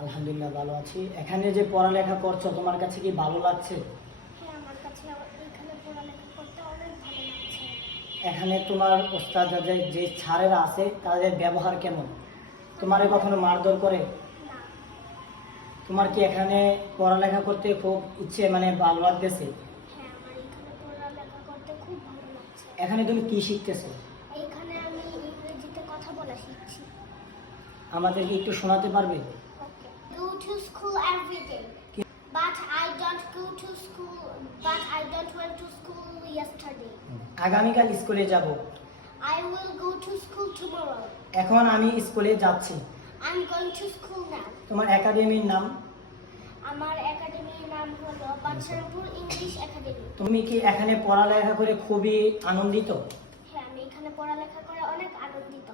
আলহামদুলিল্লাহ ভালো আছি। এখানে যে পড়ালেখা করছো তোমার কাছে কি ভালো লাগছে? হ্যাঁ, আমার কাছে এখানে পড়ালেখা করতে অনেক ভালো লাগছে। এখানে তোমার ওস্তাদ যে স্যারেরা আছে তাদের ব্যবহার কেমন? তোমারে কখনো মারধর করে? না। তোমার কি এখানে পড়ালেখা করতে খুব ইচ্ছে মানে ভালো লাগতেছে? হ্যাঁ, আমার এখানে পড়ালেখা করতে খুব ভালো লাগছে। এখানে তুমি কি শিখতেছো? এইখানে আমি ইংরেজিতে কথা বলা শিখছি। আমাদেরকে একটু শোনাতে পারবে? ওকে। Go to school every day. But I don't go to school. But I don't went to school yesterday. আগামীকাল স্কুলে যাব। I will go to school tomorrow. এখন আমি স্কুলে যাচ্ছি। I'm going to school now. তোমার একাডেমির নাম? আমার একাডেমির নাম হলো বাদশাহপুর ইংলিশ একাডেমি। তুমি কি এখানে পড়ালেখা করে খুবই আনন্দিত? হ্যাঁ, আমি এখানে পড়ালেখা করে অনেক আনন্দিত।